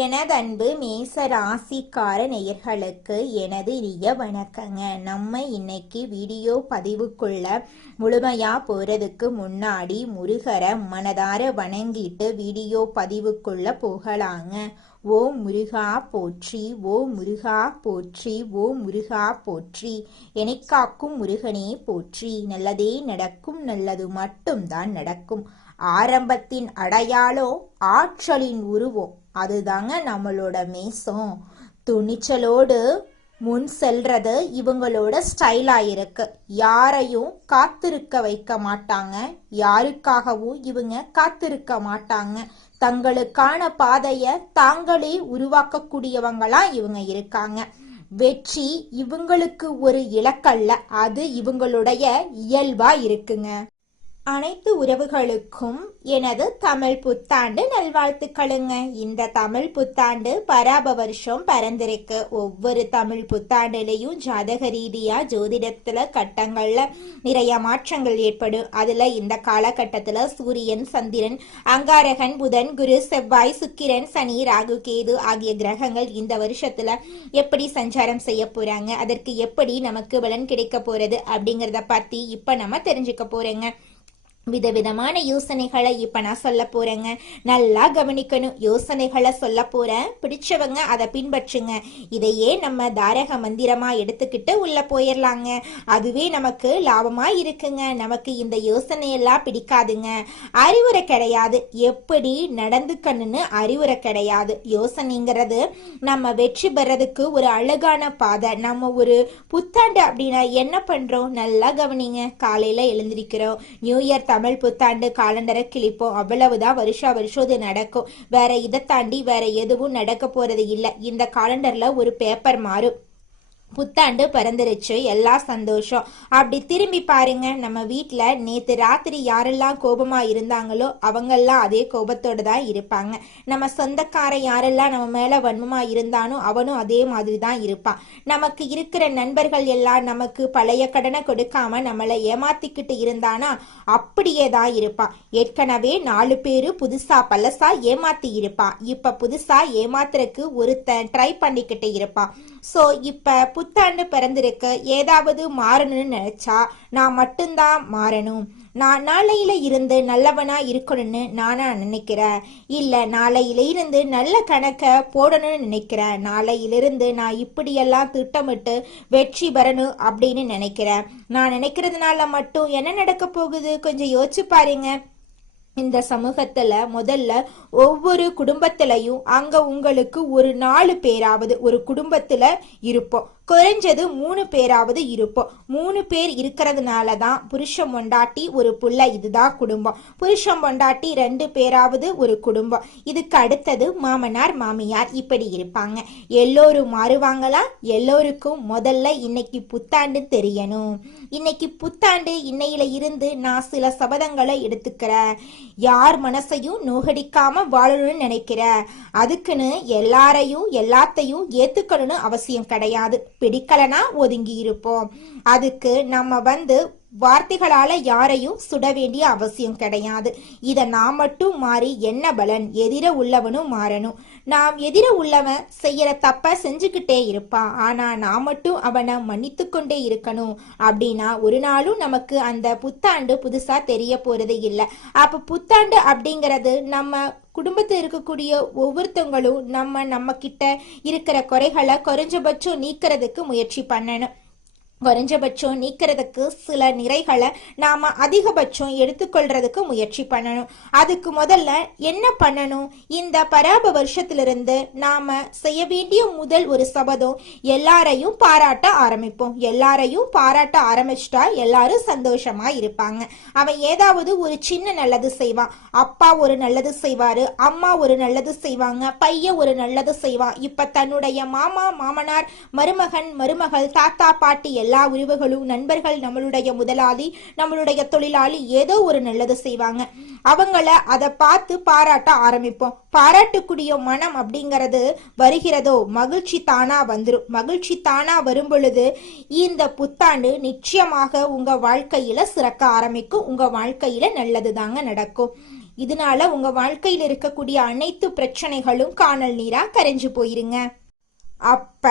எனதன்பு மேச ராசிக்கார நேயர்களுக்கு எனது இனிய வணக்கங்க. நம்ம இன்னைக்கு வீடியோ பதிவுக்குள்ள முழுமையா போறதுக்கு முன்னாடி முருகரை மனதார வணங்கிட்டு வீடியோ பதிவுக்குள்ள போகலாங்க. ஓ முருகா போற்றி, ஓ முருகா போற்றி, ஓ முருகா போற்றி, எனைக்காக்கும் முருகனே போற்றி. நல்லதே நடக்கும், நல்லது மட்டும்தான் நடக்கும். ஆரம்பத்தின் அடையாளம் ஆற்றலின் உருவம், அதுதாங்க நம்மளோட மேசம். துணிச்சலோடு முன் செல்றது இவங்களோட ஸ்டைலா இருக்கு. யாரையும் காத்திருக்க வைக்க மாட்டாங்க, யாருக்காகவும் இவங்க காத்திருக்க மாட்டாங்க. தங்களுக்கான பாதைய தாங்களே உருவாக்கக்கூடியவங்களா இவங்க இருக்காங்க. வெற்றி இவங்களுக்கு ஒரு இலக்கல்ல, அது இவங்களுடைய இயல்பா இருக்குங்க. அனைத்து உறவுகளுக்கும் எனது தமிழ் புத்தாண்டு நல்வாழ்த்துக்களுங்க. இந்த தமிழ் புத்தாண்டு பராப வருஷம் பிறந்திருக்கு. ஒவ்வொரு தமிழ் புத்தாண்டுலையும் ஜாதக ரீதியா ஜோதிடத்துல கட்டங்கள்ல நிறைய மாற்றங்கள் ஏற்படும். அதுல இந்த காலகட்டத்துல சூரியன், சந்திரன், அங்காரகன், புதன், குரு, செவ்வாய், சுக்கிரன், சனி, ராகு, கேது ஆகிய கிரகங்கள் இந்த வருஷத்துல எப்படி சஞ்சாரம் செய்ய போறாங்க, அதற்கு எப்படி நமக்கு பலன் கிடைக்க போறது அப்படிங்கறத பத்தி இப்ப நம்ம தெரிஞ்சுக்க போறேங்க. விதவிதமான யோசனைகளை இப்ப நான் சொல்ல போறேங்க. நல்லா கவனிக்கணும். யோசனைகளை சொல்ல போறேன், பிடிச்சவங்க அதை பின்பற்றுங்க. இதையே நம்ம தாரக மந்திரமா எடுத்துக்கிட்டு உள்ள போயிடலாங்க. அதுவே நமக்கு லாபமா இருக்குங்க. நமக்கு இந்த யோசனையெல்லாம் பிடிக்காதுங்க. அறிவுரை கிடையாது, எப்படி நடந்துக்கணும்னு அறிவுரை கிடையாது. யோசனைங்கிறது நம்ம வெற்றி பெறதுக்கு ஒரு அழகான பாதை. நம்ம ஒரு புத்தாண்டு அப்படின்னா என்ன பண்றோம், நல்லா கவனிங்க. காலையில எழுந்திருக்கிறோம், நியூ இயர் தமிழ் புத்தாண்டு காலண்டரை கிழிப்போம், அவ்வளவுதான். வருஷம் இது நடக்கும். வேற இதை தாண்டி வேற எதுவும் நடக்க போறது இல்லை. இந்த காலண்டர்ல ஒரு பேப்பர் மாறும். புத்தாண்டு பிறந்துருச்சு, எல்லா சந்தோஷம். அப்படி திரும்பி பாருங்க, நம்ம வீட்டுல நேத்து ராத்திரி யாரெல்லாம் கோபமா இருந்தாங்களோ அவங்கெல்லாம் அதே கோபத்தோட தான் இருப்பாங்க. நம்ம சொந்தக்கார யாரெல்லாம் நம்ம மேல வன்மமா இருந்தானோ அவனும் அதே மாதிரி தான் இருப்பான். நமக்கு இருக்கிற நண்பர்கள் எல்லாம் நமக்கு பழைய கடனை கொடுக்காம நம்மளை ஏமாத்திக்கிட்டு இருந்தானா அப்படியே தான் இருப்பான். ஏற்கனவே 4 பேரு புதுசா பழசா ஏமாத்தி இருப்பான். இப்ப புதுசா ஏமாத்துறதுக்கு ஒருத்தன் ட்ரை பண்ணிக்கிட்டு இருப்பான். சோ இப்ப புத்தாண்டு பிறந்திருக்கு, ஏதாவது மாறணும்னு நினைச்சா நான் மட்டும்தான் மாறணும். நான் நாளையில இருந்து நல்லவனா இருக்கணும்னு நானா நினைக்கிறேன். இல்ல நாளையில இருந்து நல்ல கணக்க போடணும்னு நினைக்கிறேன். நாளையிலிருந்து நான் இப்படியெல்லாம் திட்டமிட்டு வெற்றி பெறணும் அப்படின்னு நினைக்கிறேன். நான் நினைக்கிறதுனால மட்டும் என்ன நடக்க போகுது கொஞ்சம் யோசிச்சு பாருங்க. இந்த சமூகத்துல முதல்ல ஒவ்வொரு குடும்பத்திலையும் அங்க உங்களுக்கு ஒரு 4 பேராவது ஒரு குடும்பத்துல இருப்போம். குறைஞ்சது 3 பேராவது இருப்போம். 3 பேர் இருக்கிறதுனாலதான் புருஷன் பொண்டாட்டி ஒரு புள்ள, இதுதான் குடும்பம். புருஷன் பொண்டாட்டி 2 பேராவது ஒரு குடும்பம். இதுக்கு அடுத்தது மாமனார் மாமியார், இப்படி இருப்பாங்க. எல்லோரும் மாறுவாங்களா? எல்லோருக்கும் முதல்ல இன்னைக்கு புத்தாண்டு தெரியணும். இன்னைக்கு புத்தாண்டு, இன்னையில இருந்து நான் சில சபதங்களை எடுத்துக்கிறேன். யார் மனசையும் நோகடிக்காம வாழணும்னு நினைக்கிறேன். அதுக்குன்னு எல்லாரையும் எல்லாத்தையும் ஏத்துக்கணும்னு அவசியம் கிடையாது. பிடிக்கலனா ஒதுங்கி இருப்போம். அதுக்கு நம்ம வார்த்தைகளால யாரையும் சுட வேண்டிய அவசியம் கிடையாது. இத நான் மட்டும் மாறி என்ன பலன்? எதிர உள்ளவனும் மாறணும். நாம் எதிர உள்ளவன் செய்யற தப்ப செஞ்சுக்கிட்டே இருப்பான். ஆனா நான் மட்டும் அவனை மன்னித்து கொண்டே இருக்கணும். அப்படின்னா ஒரு நாளும் நமக்கு அந்த புத்தாண்டு புதுசா தெரிய போறது இல்லை. அப்ப புத்தாண்டு அப்படிங்கிறது நம்ம குடும்பத்தில் இருக்கக்கூடிய ஒவ்வொருத்தவங்களும் நம்ம கிட்ட இருக்கிற குறைகளை குறைஞ்சபட்சம் நீக்கிறதுக்கு முயற்சி பண்ணணும். குறைஞ்சபட்சம் நீக்கிறதுக்கு சில நிறைகளை நாம அதிகபட்சம் எடுத்துக்கொள்றதுக்கு முயற்சி பண்ணணும். அதுக்கு முதல்ல என்ன பண்ணணும்? இந்த பராப வருஷத்திலிருந்து நாம செய்ய வேண்டிய முதல் ஒரு சபதம், எல்லாரையும் பாராட்ட ஆரம்பிப்போம். எல்லாரையும் பாராட்ட ஆரம்பிச்சிட்டா எல்லாரும் சந்தோஷமா இருப்பாங்க. அவன் ஏதாவது ஒரு சின்ன நல்லது செய்வான். அப்பா ஒரு நல்லது செய்வாரு, அம்மா ஒரு நல்லது செய்வாங்க, பையன் ஒரு நல்லது செய்வான். இப்ப தன்னுடைய மாமா, மாமனார், மருமகன், மருமகள், தாத்தா, பாட்டி எல்லா உறவுகளும், நண்பர்கள், நம்மளுடைய முதலாளி, நம்மளுடைய தொழிலாளி ஏதோ ஒரு நல்லது செய்வாங்க. அவங்கள அதை பார்த்து பாராட்ட ஆரம்பிப்போம். பாராட்டக்கூடிய மனம் அப்படிங்கிறது வருகிறதோ மகிழ்ச்சி தானா வந்துடும். மகிழ்ச்சி தானா வரும் பொழுது இந்த புத்தாண்டு நிச்சயமாக உங்க வாழ்க்கையில சிறக்க ஆரம்பிக்கும். உங்க வாழ்க்கையில நல்லது தாங்க நடக்கும். இதனால உங்க வாழ்க்கையில் இருக்கக்கூடிய அனைத்து பிரச்சனைகளும் காணல் நீரா கரைஞ்சு போயிருங்க. அப்ப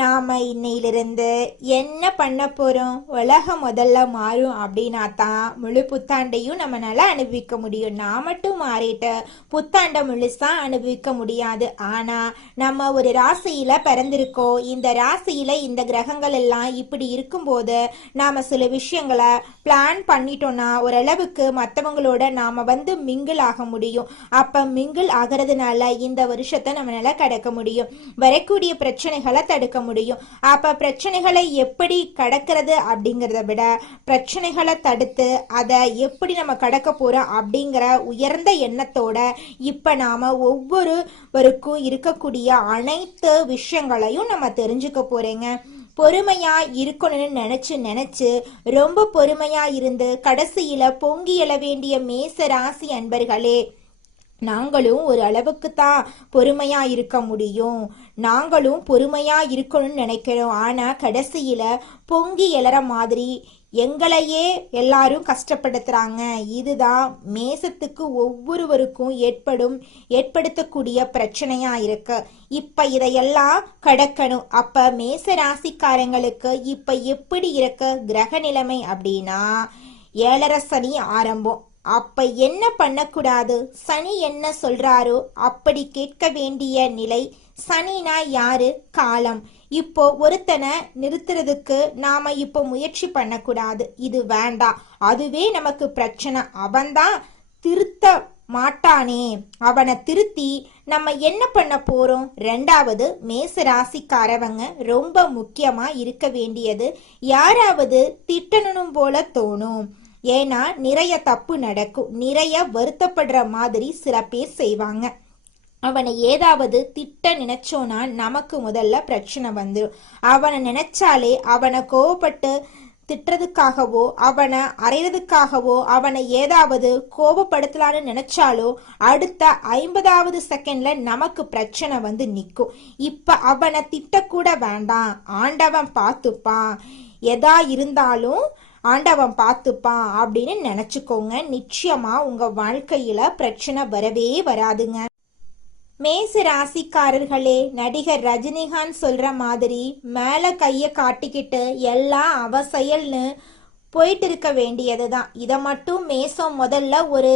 நாம இன்னையிலிருந்து என்ன பண்ண போறோம்? உலகம் முதல்ல மாறும் அப்படின்னா தான் முழு புத்தாண்டையும் நம்மளால அனுபவிக்க முடியும். நான் மட்டும் மாறிட்டு புத்தாண்டை முழுசா அனுபவிக்க முடியாது. ஆனா நம்ம ஒரு ராசியில பிறந்திருக்கோம். இந்த ராசியில இந்த கிரகங்கள் எல்லாம் இப்படி இருக்கும்போது நாம சில விஷயங்களை பிளான் பண்ணிட்டோம்னா ஓரளவுக்கு மற்றவங்களோட நாம மிங்கிள் ஆக முடியும். அப்ப மிங்கிள் ஆகிறதுனால இந்த வருஷத்தை நம்மளால கடக்க முடியும். வரக்கூடிய பிரச்சனைகளை தடுக்க முடியும். அப்ப பிரச்சனைகளை எப்படி கடக்கிறது அப்படிங்கறத விட பிரச்சனைகளை தடுத்து அதை எப்படி நம்ம கடக்க போறோம் அப்படிங்கிற உயர்ந்த எண்ணத்தோட இப்ப நாம ஒவ்வொருவருக்கும் இருக்கக்கூடிய அனைத்து விஷயங்களையும் நம்ம தெரிஞ்சுக்க போறேங்க. பொறுமையா இருக்கணும்னு நினைச்சு ரொம்ப பொறுமையா இருந்து கடைசியில பொங்கி எழ வேண்டிய மேச ராசி அன்பர்களே, நாங்களும் ஒரு அளவுக்கு தான் பொறுமையா இருக்க முடியும். நாங்களும் பொறுமையா இருக்கணும்னு நினைக்கிறோம். ஆனா கடைசியில பொங்கி எழற மாதிரி எங்களையே எல்லாரும் கஷ்டப்படுத்துறாங்க. இதுதான் மேசத்துக்கு ஒவ்வொருவருக்கும் ஏற்படுத்தக்கூடிய பிரச்சனையா இருக்கு. இப்ப இதையெல்லாம் கடக்கணும். அப்ப மேச ராசிக்காரங்களுக்கு இப்ப எப்படி இருக்கு கிரக நிலைமை அப்படின்னா, 7.5 சனி ஆரம்பம். அப்ப என்ன பண்ணக்கூடாது? சனி என்ன சொல்றாரோ அப்படி கேட்க வேண்டிய நிலை. சனினா யாரு? காலம். இப்போ ஒருத்தனை நிறுத்துறதுக்கு நாம இப்போ முயற்சி பண்ணக்கூடாது. இது வேண்டாம், அதுவே நமக்கு பிரச்சனை. அவன்தான் திருத்த மாட்டானே, அவனை திருத்தி நம்ம என்ன பண்ண போறோம்? ரெண்டாவது, மேச ராசிக்காரவங்க ரொம்ப முக்கியமா இருக்க வேண்டியது, யாராவது திட்டணும் போல தோணும். ஏன்னா நிறைய தப்பு நடக்கும். நிறைய வருத்தப்படுற மாதிரி சில பேர் செய்வாங்க. அவனை ஏதாவது திட்ட நினைச்சோன்னா நமக்கு முதல்ல பிரச்சனை வந்துடும். அவனை நினைச்சாலே அவனை கோவப்பட்டு திட்டுறதுக்காகவோ அவனை அறையிறதுக்காகவோ அவனை ஏதாவது கோபப்படுத்தலான்னு நினைச்சாலோ அடுத்த 50வது செகண்ட்ல நமக்கு பிரச்சனை நிற்கும். இப்ப அவனை திட்டக்கூட வேண்டாம், ஆண்டவன் பார்த்துப்பான், எதா இருந்தாலும் ஆண்டவன் பார்த்துப்பான் அப்படின்னு நினைச்சுக்கோங்க. நிச்சயமா உங்க வாழ்க்கையில பிரச்சனை வரவே வராதுங்க. மேச ராசிக்காரர்களே, நடிகர் ரஜினிகாந்த் சொல்ற மாதிரி மேல கைய காட்டிக்கிட்டு எல்லாம் அவ செயல்னு போயிட்டு இருக்க வேண்டியதுதான். இதை மட்டும் மேசம் முதல்ல ஒரு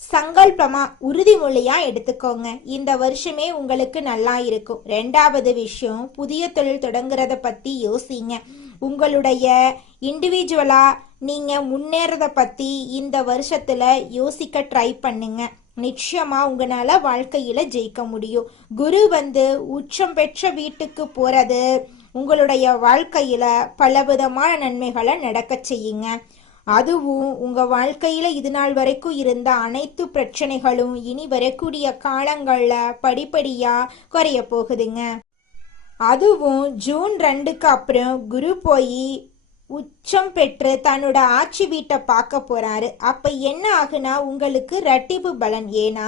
சங்கல்பமா உறுதிமொழியா எடுத்துக்கோங்க. இந்த வருஷமே உங்களுக்கு நல்லா இருக்கும். ரெண்டாவது விஷயம், புதிய தொழில் தொடங்குறத பத்தி யோசிங்க. உங்களுடைய இண்டிவிஜுவலா நீங்க முன்னேறத பத்தி இந்த வருஷத்துல யோசிக்க ட்ரை பண்ணுங்க. நிச்சயமா உங்களால வாழ்க்கையில ஜெயிக்க முடியும். குரு உச்சம் பெற்ற வீட்டுக்கு போறது உங்களுடைய வாழ்க்கையில பலவிதமான நன்மைகளை நடக்க செய்யுங்க. அதுவும் உங்க வாழ்க்கையில இது நாள் வரைக்கும் இருந்த அனைத்து பிரச்சனைகளும் இனி வரக்கூடிய காலங்கள்ல படிப்படியா குறைய போகுதுங்க. அதுவும் ஜூன் 2க்கு அப்புறம் குரு போய் உச்சம் பெற்று தன்னோட ஆட்சி வீட்டை பார்க்க போறாரு. அப்ப என்ன ஆகுனா உங்களுக்கு இரட்டிப்பு பலன். ஏன்னா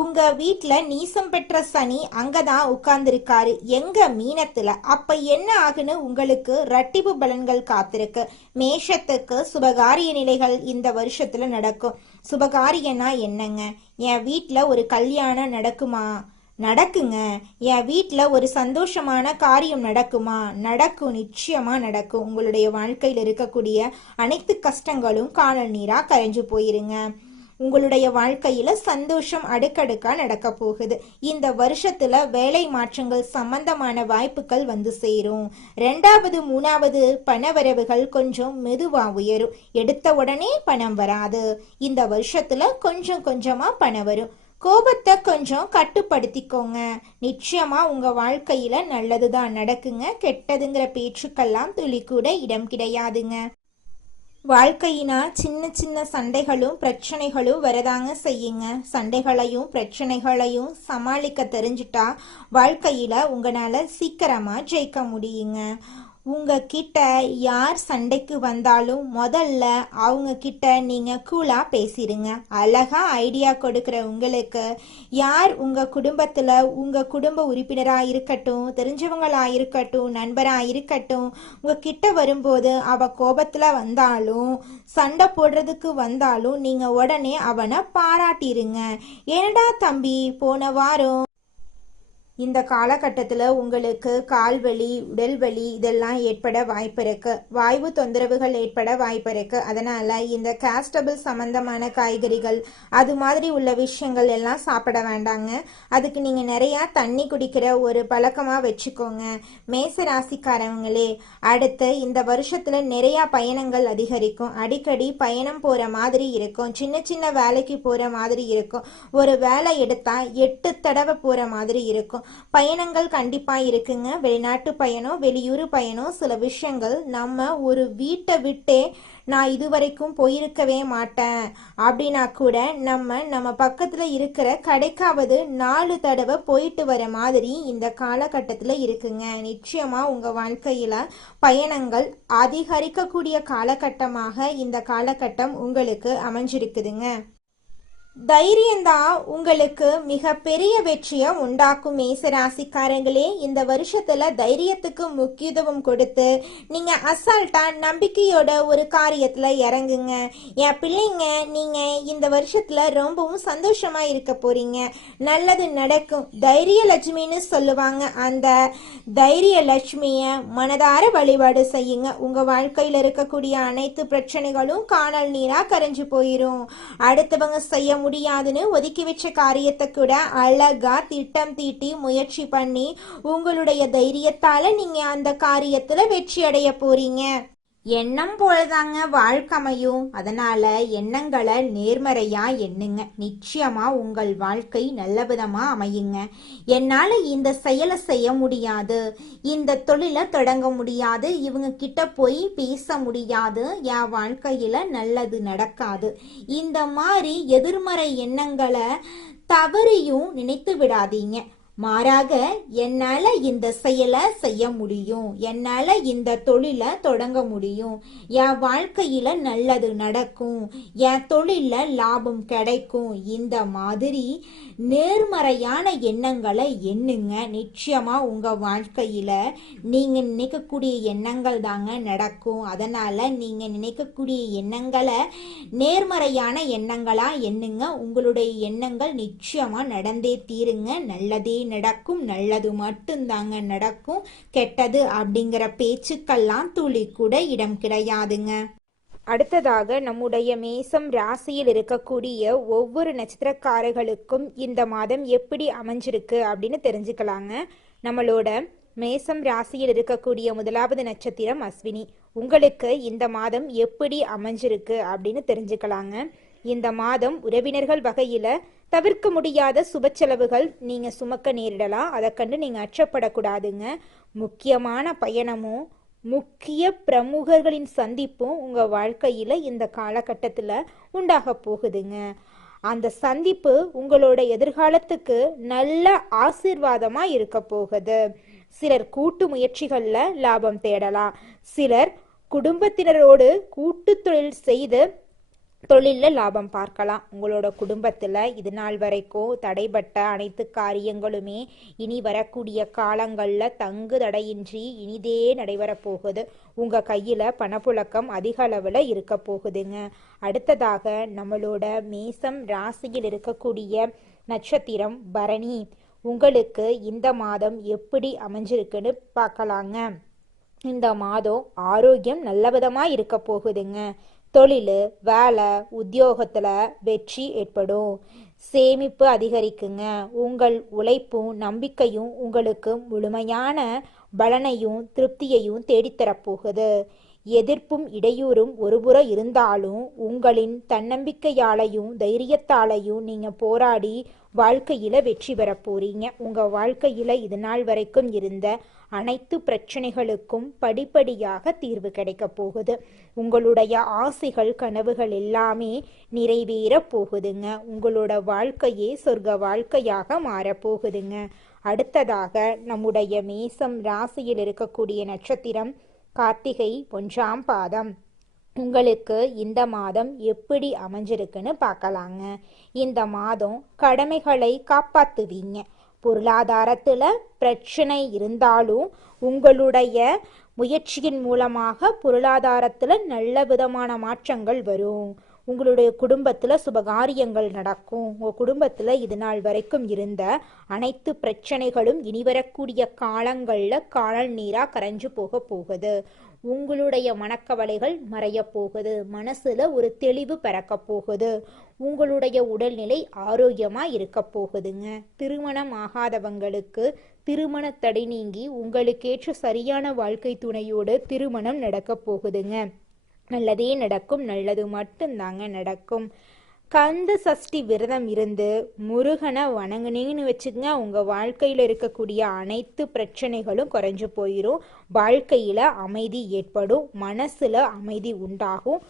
உங்க வீட்டுல நீசம் பெற்ற சனி அங்கதான் உட்கார்ந்துருக்காரு, எங்க மீனத்துல. அப்ப என்ன ஆகுன்னு உங்களுக்கு இரட்டிப்பு பலன்கள் காத்திருக்கு. மேஷத்துக்கு சுபகாரிய நிலைகள் இந்த வருஷத்துல நடக்கும். சுபகாரியனா என்னங்க? என் வீட்டுல ஒரு கல்யாணம் நடக்குமா? நடக்குங்க. என் வீட்டில் ஒரு சந்தோஷமான காரியம் நடக்குமா? நடக்கும், நிச்சயமா நடக்கும். உங்களுடைய வாழ்க்கையில் இருக்கக்கூடிய அனைத்து கஷ்டங்களும் காணல் நீரா கரைஞ்சு போயிருங்க. உங்களுடைய வாழ்க்கையில சந்தோஷம் அடுக்கடுக்கா நடக்க போகுது. இந்த வருஷத்துல வேலை மாற்றங்கள் சம்பந்தமான வாய்ப்புகள் சேரும். 2வது 3வது பணவரவுகள் கொஞ்சம் மெதுவா உயரும். எடுத்த உடனே பணம் வராது. இந்த வருஷத்துல கொஞ்சம் கொஞ்சமா பணம் வரும். கோபத்தை கொஞ்சம் கட்டுப்படுத்திக்கோங்க. நிச்சயமா உங்க வாழ்க்கையில நல்லதுதான் நடக்குங்க. கெட்டதுங்கிற பேச்சுக்கெல்லாம் துளி கூட இடம் கிடையாதுங்க. வாழ்க்கையினா சின்ன சின்ன சண்டைகளும் பிரச்சனைகளும் வரதாங்க செய்யுங்க. சண்டைகளையும் பிரச்சனைகளையும் சமாளிக்க தெரிஞ்சுட்டா வாழ்க்கையில உங்களால சீக்கிரமா ஜெயிக்க முடியுங்க. உங்ககிட்ட யார் சண்டைக்கு வந்தாலும் முதல்ல அவங்க கிட்ட நீங்க கூலா பேசிடுங்க. அழகா ஐடியா கொடுக்கிற உங்களுக்கு யார் உங்க குடும்பத்துல உங்க குடும்ப உறுப்பினரா இருக்கட்டும், தெரிஞ்சவங்களா இருக்கட்டும், நண்பரா இருக்கட்டும், உங்ககிட்ட வரும்போது அவ கோபத்துல வந்தாலும் சண்டை போடுறதுக்கு வந்தாலும் நீங்க உடனே அவனை பாராட்டிருங்க. என்னடா தம்பி, போன வாரம் இந்த காலகட்டத்தில் உங்களுக்கு கால்வலி, உடல் வலி இதெல்லாம் ஏற்பட வாய்ப்பு இருக்கு. வாய்வு தொந்தரவுகள் ஏற்பட வாய்ப்பு இருக்கு. அதனால இந்த காஸ்டபிள் சம்பந்தமான காய்கறிகள் அது மாதிரி உள்ள விஷயங்கள் எல்லாம் சாப்பிட வேண்டாங்க. அதுக்கு நீங்க நிறைய தண்ணி குடிக்கிற ஒரு பழக்கமா வச்சுக்கோங்க. மேச ராசிக்காரவங்களே, அடுத்து இந்த வருஷத்துல நிறைய பயணங்கள் அதிகரிக்கும். அடிக்கடி பயணம் போற மாதிரி இருக்கும். சின்ன சின்ன வேலைக்கு போற மாதிரி இருக்கும். ஒரு வேலை எடுத்தா 8 தடவை போற மாதிரி இருக்கும். பயணங்கள் கண்டிப்பா இருக்குங்க. வெளிநாட்டு பயணம், வெளியூர் பயணம், சில விஷயங்கள் நம்ம ஒரு வீட்டை விட்டே நான் இதுவரைக்கும் போயிருக்கவே மாட்டேன் அப்படின்னா கூட நம்ம பக்கத்துல இருக்கிற கடைக்காவது 4 தடவை போயிட்டு வர மாதிரி இந்த காலகட்டத்துல இருக்குங்க. நிச்சயமா உங்க வாழ்க்கையில பயணங்கள் அதிகரிக்கக்கூடிய காலகட்டமாக இந்த காலகட்டம் உங்களுக்கு அமைஞ்சிருக்குதுங்க. தைரியம்தான் உங்களுக்கு மிக பெரிய வெற்றியை உண்டாக்கும். மேசராசிக்காரங்களே, இந்த வருஷத்துல தைரியத்துக்கு முக்கியத்துவம் கொடுத்து நீங்க அசால்ட்டா நம்பிக்கையோட ஒரு காரியத்துல இறங்குங்க. என் பிள்ளைங்க, நீங்க இந்த வருஷத்துல ரொம்பவும் சந்தோஷமா இருக்க போறீங்க. நல்லது நடக்கும். தைரிய லட்சுமின்னு சொல்லுவாங்க. அந்த தைரிய லட்சுமிய மனதார வழிபாடு செய்யுங்க. உங்க வாழ்க்கையில இருக்கக்கூடிய அனைத்து பிரச்சனைகளும் காணல் நீரா கரைஞ்சு போயிரும். அடுத்தவங்க செய்ய முடியாதுன்னு ஒதுக்கி வச்ச காரியத்தை கூட அழகா திட்டம் தீட்டி முயற்சி பண்ணி உங்களுடைய தைரியத்தால நீங்க அந்த காரியத்துல வெற்றி அடைய போறீங்க. எண்ணம் போலதாங்க வாழ்க்கையும். அதனால எண்ணங்களை நேர்மறையா எண்ணுங்க. நிச்சயமா உங்கள் வாழ்க்கை நல்ல விதமா அமையுங்க. என்னால இந்த செயலை செய்ய முடியாது, இந்த தொழிலை தொடங்க முடியாது, இவங்க கிட்ட போய் பேச முடியாது, என் வாழ்க்கையில நல்லது நடக்காது, இந்த மாதிரி எதிர்மறை எண்ணங்களை தவறையும் நினைத்து விடாதீங்க. மாறாக என்னால இந்த செயலை செய்ய முடியும், என்னால இந்த தொழிலை தொடங்க முடியும், என் வாழ்க்கையில நல்லது நடக்கும், என் தொழில லாபம் கிடைக்கும், இந்த மாதிரி நேர்மறையான எண்ணங்களை எண்ணுங்க. நிச்சயமா உங்க வாழ்க்கையில நீங்க நினைக்கக்கூடிய எண்ணங்கள் தாங்க நடக்கும். அதனால நீங்க நினைக்கக்கூடிய எண்ணங்களை நேர்மறையான எண்ணங்களா எண்ணுங்க. உங்களுடைய எண்ணங்கள் நிச்சயமா நடந்தே தீருங்க. நல்லதே நடக்கும். நல்லது மட்டும்தாங்க நடக்கும். கெட்டது அப்படிங்கிற பேச்சுக்கெல்லாம் துளி கூட இடம் கிடையாதுங்க. அடுத்ததாக நம்முடைய மேசம் ராசியில் இருக்கக்கூடிய ஒவ்வொரு நட்சத்திரக்காரர்களுக்கும் இந்த மாதம் எப்படி அமைஞ்சிருக்கு அப்படின்னு தெரிஞ்சுக்கலாங்க. நம்மளோட மேசம் ராசியில் இருக்கக்கூடிய முதலாவது நட்சத்திரம் அஸ்வினி. உங்களுக்கு இந்த மாதம் எப்படி அமைஞ்சிருக்கு அப்படின்னு தெரிஞ்சுக்கலாங்க. இந்த மாதம் உறவினர்கள் வகையில தவிர்க்க முடியாத சுப செலவுகள் நீங்க சுமக்க நேரிடலாம். அதை கண்டு நீங்க அச்சப்படக்கூடாதுங்க. முக்கியமான பயணமும் முக்கிய பிரமுகர்களின் சந்திப்பும் உங்க வாழ்க்கையில இந்த காலகட்டத்துல உண்டாக போகுதுங்க. அந்த சந்திப்பு உங்களோட எதிர்காலத்துக்கு நல்ல ஆசீர்வாதமா இருக்க போகுது. சிலர் கூட்டு முயற்சிகள்ல லாபம் தேடலாம். சிலர் குடும்பத்தினரோடு கூட்டு தொழில் செய்து தொழிலில் லாபம் பார்க்கலாம். உங்களோட குடும்பத்தில் இது நாள் வரைக்கும் தடைபட்ட அனைத்து காரியங்களுமே இனி வரக்கூடிய காலங்களில் தங்கு தடையின்றி இனிதே நடைபெறப்போகுது. உங்கள் கையில் பணப்புழக்கம் அதிக அளவில் இருக்க போகுதுங்க. அடுத்ததாக நம்மளோட மேசம் ராசியில் இருக்கக்கூடிய நட்சத்திரம் பரணி. உங்களுக்கு இந்த மாதம் எப்படி அமைஞ்சிருக்குன்னு பார்க்கலாங்க. இந்த மாதம் ஆரோக்கியம் நல்ல விதமாக இருக்க போகுதுங்க. தொழில், வேலை, உத்தியோகத்தில் வெற்றி ஏற்படும். சேமிப்பு அதிகரிக்குங்க. உங்கள் உழைப்பும் நம்பிக்கையும் உங்களுக்கு முழுமையான பலனையும் திருப்தியையும் தேடித்தரப்போகுது. எதிர்ப்பும் இடையூறும் ஒருபுறம் இருந்தாலும் உங்களின் தன்னம்பிக்கையாலையும் தைரியத்தாலையும் நீங்கள் போராடி வாழ்க்கையில் வெற்றி பெற போறீங்க. உங்கள் வாழ்க்கையில் இது நாள் வரைக்கும் இருந்த அனைத்து பிரச்சனைகளுக்கும் படிப்படியாக தீர்வு கிடைக்க போகுது. உங்களுடைய ஆசைகள், கனவுகள் எல்லாமே நிறைவேற போகுதுங்க. உங்களோட வாழ்க்கையே சொர்க்க வாழ்க்கையாக மாறப்போகுதுங்க. அடுத்ததாக நம்முடைய மேசம் ராசியில் இருக்கக்கூடிய நட்சத்திரம் கார்த்திகை 1ஆம் பாதம். உங்களுக்கு இந்த மாதம் எப்படி அமைஞ்சிருக்குன்னு பார்க்கலாங்க. இந்த மாதம் கடமைகளை காப்பாத்துவீங்க. பொருளாதாரத்துல பிரச்சனை இருந்தாலும் உங்களுடைய முயற்சியின் மூலமாக பொருளாதாரத்துல நல்ல விதமான மாற்றங்கள் வரும். உங்களுடைய குடும்பத்துல சுபகாரியங்கள் நடக்கும். உங்க குடும்பத்துல இது நாள் வரைக்கும் இருந்த அனைத்து பிரச்சனைகளும் இனி வரக்கூடிய காலங்கள்ல காணல் நீரா கரைஞ்சு போகுது. உங்களுடைய மனக்கவலைகள் மறைய போகுது. மனசுல ஒரு தெளிவு பிறக்க போகுது. உங்களுடைய உடல்நிலை ஆரோக்கியமா இருக்க போகுதுங்க. திருமணம் ஆகாதவங்களுக்கு திருமண தடை நீங்கி உங்களுக்கேற்ற சரியான வாழ்க்கை துணையோடு திருமணம் நடக்க போகுதுங்க. நல்லதே நடக்கும். நல்லது மட்டும்தாங்க நடக்கும். கந்த சஷ்டி விரதம் இருந்து முருகனை வணங்குனீங்கன்னு வச்சுக்கங்க, உங்க வாழ்க்கையில இருக்கக்கூடிய அனைத்து பிரச்சனைகளும் குறைஞ்சு போயிடும். வாழ்க்கையில அமைதி ஏற்படும். மனசுல அமைதி உண்டாகும்.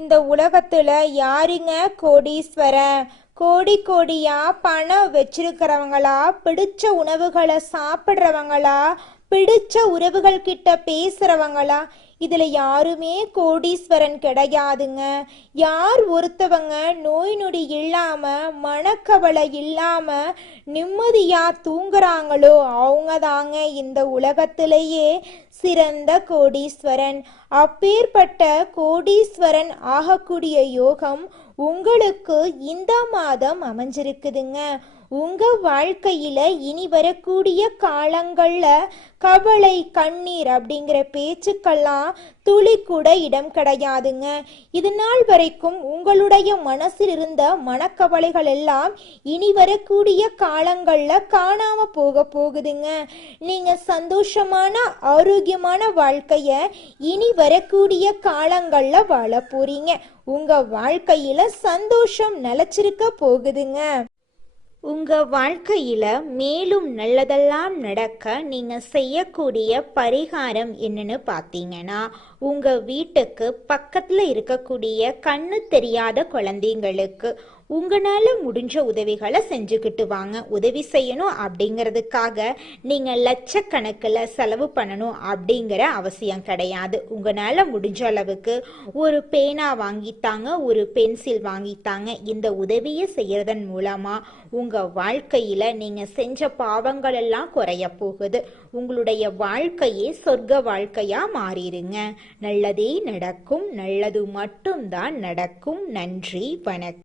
இந்த உலகத்துல யாருங்க கோடீஸ்வரன்? கோடி கோடியா பணம் வச்சிருக்கிறவங்களா, பிடிச்ச உணவுகளை சாப்பிட்றவங்களா, பிடிச்ச உறவுகள் கிட்ட பேசுறவங்களா? இதுல யாருமே கோடீஸ்வரன் கிடையாதுங்க. யார் ஒருத்தவங்க நோய் நொடி இல்லாம மனக்கவலை இல்லாம நிம்மதியா தூங்குறாங்களோ அவங்க தாங்க இந்த உலகத்திலேயே சிறந்த கோடீஸ்வரன். அப்பேற்பட்ட கோடீஸ்வரன் ஆகக்கூடிய யோகம் உங்களுக்கு இந்த மாதம் அமைஞ்சிருக்குதுங்க. உங்க வாழ்க்கையில இனி வரக்கூடிய காலங்கள்ல கவலை கண்ணீர் அப்படிங்கிற பேச்சுக்கெல்லாம் துளி கூட இடம் கிடையாதுங்க. இது நாள் வரைக்கும் உங்களுடைய மனசில் இருந்த மனக்கவலைகள் எல்லாம் இனி வரக்கூடிய காலங்கள்ல காணாம போகுதுங்க. நீங்க சந்தோஷமான ஆரோக்கியமான வாழ்க்கைய இனி வரக்கூடிய காலங்கள்ல வாழ போறீங்க. உங்க வாழ்க்கையில சந்தோஷம் நிலைச்சிருக்க போகுதுங்க. உங்க வாழ்க்கையில மேலும் நல்லதெல்லாம் நடக்க நீங்க செய்யக்கூடிய பரிகாரம் என்னன்னு பார்த்தீங்கன்னா, உங்க வீட்டுக்கு பக்கத்துல இருக்கக்கூடிய கண்ணு தெரியாத குழந்தைங்களுக்கு உங்களால முடிஞ்ச உதவிகளை செஞ்சுக்கிட்டு வாங்க. உதவி செய்யணும் அப்படிங்கிறதுக்காக நீங்க லட்சக்கணக்கில் செலவு பண்ணணும் அப்படிங்கிற அவசியம் கிடையாது. உங்களால முடிஞ்ச அளவுக்கு ஒரு பேனா வாங்கித்தாங்க, ஒரு பென்சில் வாங்கித்தாங்க. இந்த உதவியை செய்யறதன் மூலமா உங்க வாழ்க்கையில நீங்க செஞ்ச பாவங்கள் எல்லாம் குறைய போகுது. உங்களுடைய வாழ்க்கையே சொர்க்க வாழ்க்கையா மாறிடுங்க. நல்லதே நடக்கும். நல்லது மட்டும்தான் நடக்கும். நன்றி, வணக்கம்.